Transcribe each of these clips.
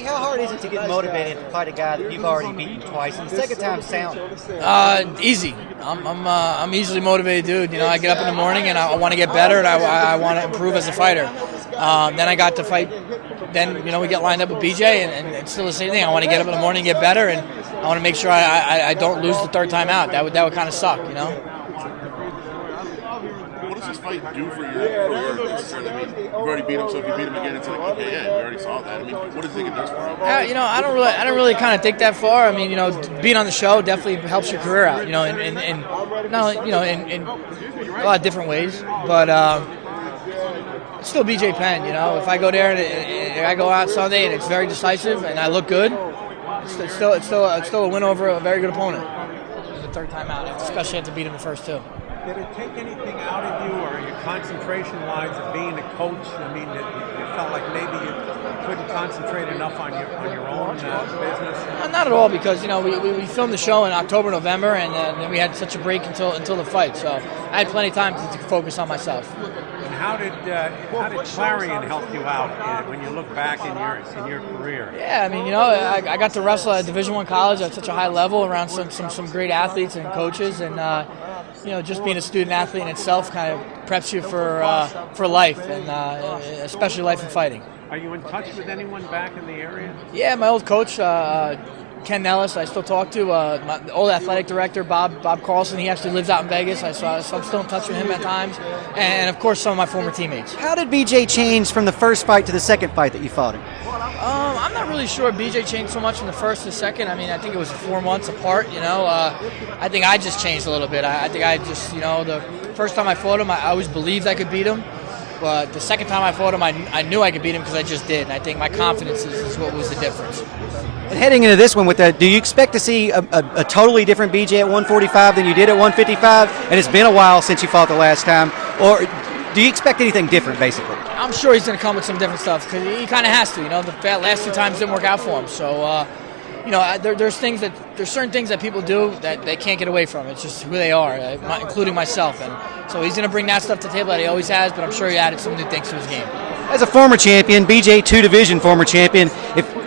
Frankie, how hard is it to get motivated to fight a guy that you've already beaten twice, and the second time sound? Easy. I'm easily motivated, dude. I get up in the morning and I want to get better and I want to improve as a fighter. Then I got to fight. Then we get lined up with BJ and it's still the same thing. I want to get up in the morning and get better, and I want to make sure I don't lose the third time out. That would kind of suck, What does this fight do for your career? You've already beat him, so if you beat him again, it's like, okay, yeah, we already saw that. What do you think it does for him? I don't really kind of think that far. Being on the show definitely helps your career out. In a lot of different ways, but it's still BJ Penn. If I go there and I go out Sunday and it's very decisive and I look good, it's still a win over a very good opponent. The third time out, especially after beat him the first two. Did it take anything out of you or your concentration-wise of being a coach? You felt like maybe you couldn't concentrate enough on your own business? Not at all, because we filmed the show in October, November, and then we had such a break until the fight. So I had plenty of time to focus on myself. And how did Clarion help you out when you look back in your career? Yeah, I got to wrestle at Division I college at such a high level around some great athletes and coaches, and just being a student athlete in itself kind of preps you for life, and especially life in fighting. Are you in touch with anyone back in the area? Yeah, my old coach, Ken Nellis, I still talk to. My old athletic director, Bob Carlson, he actually lives out in Vegas, so I'm still in touch with him at times. And, of course, some of my former teammates. How did BJ change from the first fight to the second fight that you fought him? I'm not really sure BJ changed so much from the first to the second. I think it was 4 months apart, I think I just changed a little bit. I think I just, the first time I fought him, I always believed I could beat him. But the second time I fought him, I knew I could beat him because I just did. And I think my confidence is what was the difference. And heading into this one, do you expect to see a totally different BJ at 145 than you did at 155? And it's been a while since you fought the last time. Or do you expect anything different, basically? I'm sure he's going to come with some different stuff because he kind of has to. The last 2 times didn't work out for him. So, there's certain things that people do that they can't get away from. It's just who they are, including myself. And so he's going to bring that stuff to the table that he always has, but I'm sure he added some new things to his game. As a former champion, BJ 2-division former champion,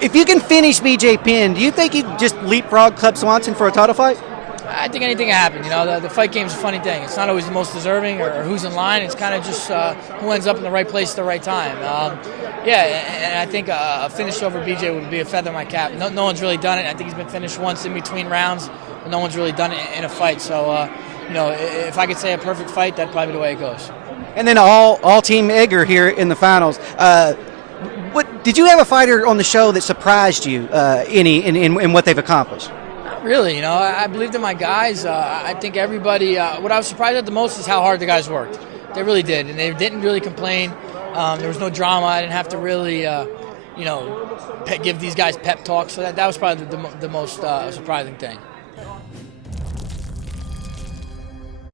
if you can finish BJ Penn, do you think you'd just leapfrog Cub Swanson for a title fight? I think anything can happen. The fight game's a funny thing. It's not always the most deserving or who's in line. It's kind of just who ends up in the right place at the right time. And I think a finish over BJ would be a feather in my cap. No one's really done it. I think he's been finished once in between rounds, but no one's really done it in a fight. So, if I could say a perfect fight, that'd probably be the way it goes. And then all Team Edgar here in the finals. Did you have a fighter on the show that surprised you in what they've accomplished? Really, I believed in my guys. I think everybody, what I was surprised at the most is how hard the guys worked. They really did, and they didn't really complain. There was no drama. I didn't have to really, give these guys pep talks. So that was probably the most surprising thing.